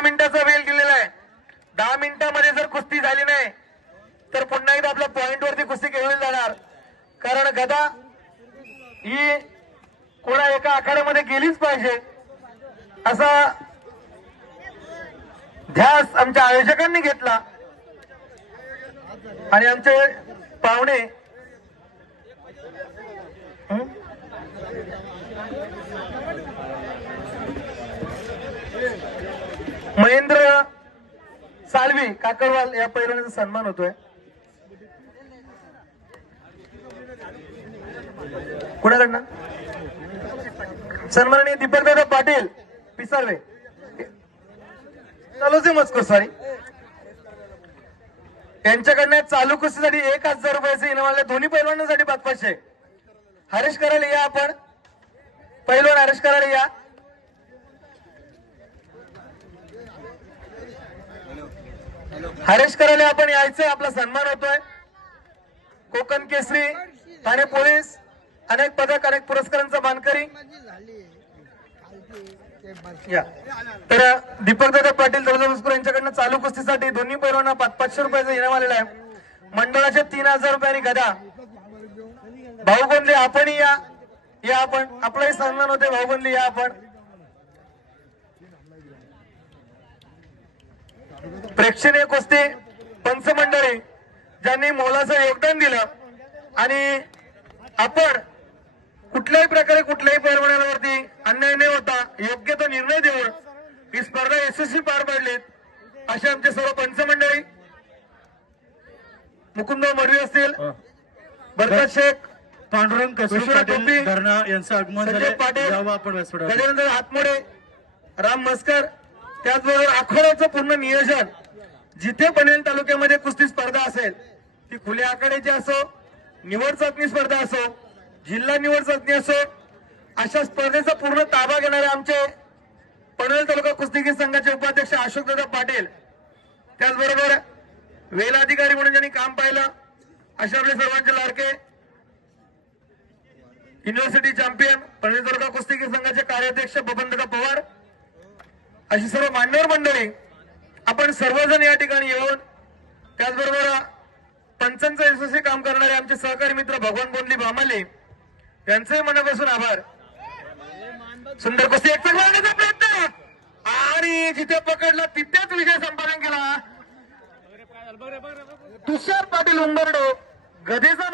10 मिनिटाचा वेळ दिलेला आहे. 10 मिनिटांमध्ये जर कुस्ती झाली नाही तर पुन्हा एकदा आपल्या पॉइंट वरती कुस्ती खेळली जाणार. कारण गदा ही कोणा एका आखाड्यामध्ये गेलीच पाहिजे असा ध्यास आमच्या आयोजकांनी घेतला. आणि आमचे पाहुणे महेंद्र साळवी काकडवाल या पैलवानाचा सन्मान होतोय. कुणाकडनं सन्माननीय दीपकदादा पाटील पिसाळवे चालूचे मजकूर सॉरी यांच्याकडनं चालू कुस्तीसाठी 1000 रुपयाचे इनाम आले. दोन्ही पैलवानांसाठी 500. हरेश करायला या आपण. पैलवान हरेश करायला या. हरेश करायला आपण यायचंय. आपला सन्मान होतोय. कोकण केसरी ठाणे पोलीस अनेक पदक अनेक पुरस्कारांचा मानकरी या. तर दीपकदादा पाटील दर्जामस्कर यांच्याकडनं चालू कुस्तीसाठी दोन्ही पैलवानांना 500 रुपयाचं इनाम आलेलं आहे. मंडळाचे 3000 रुपयांनी गदा. भाऊ बनले आपण या आपण. आपलाही सन्मान होते. भाऊ बनले या आपण. प्रेक्षणीय कुस्ती पंच मंडळी ज्यांनी मोलाचं योगदान दिलं आणि आपण कुठल्याही प्रकारे कुठल्याही पैलवानावरती अन्याय न होता योग्य तो निर्णय देऊन ही स्पर्धा यशस्वी पार पाडलीत. असे आमचे सर्व पंच मंडळी मुकुंद मडवी असतील, बरकत शेख, पांडुरंग कसोटी धरणा यांचं आगमन संजय पाटील, आपण गजानंद हातमोडे, राम मस्कर, त्याचबरोबर आखाड्याचं पूर्ण नियोजन जिथे पनवेल तालुक्यामध्ये कुस्ती स्पर्धा असेल ती खुल्या आखाड्याची असो, निवड चाचणी स्पर्धा असो, जिल्हा निवड चाचणी असो, अशा स्पर्धेचा पूर्ण ताबा घेणारे आमचे पनवेल तालुका कुस्तीगीर संघाचे उपाध्यक्ष अशोकदादा पाटील, त्याचबरोबर वेल अधिकारी म्हणून ज्यांनी काम पाहिलं अशा आपले सर्वांचे लाडके युनिव्हर्सिटी चॅम्पियन पनवेल तालुका कुस्तीगीर संघाचे कार्याध्यक्ष बबनदादा पवार, अशी सर्व मान्यवर मंडळी आपण सर्वजण या ठिकाणी येऊन त्याचबरोबर पंचांचं यशस्वी काम करणारे आमचे सहकारी मित्र भगवान बोंडली बामाले यांचे मनापासून आभार. सुंदर कुस्ती एक करण्याचा प्रयत्न आणि जिथे पकडला तिथेच विजय संपादन केला तुषार पाटील उंबरडे गदेचा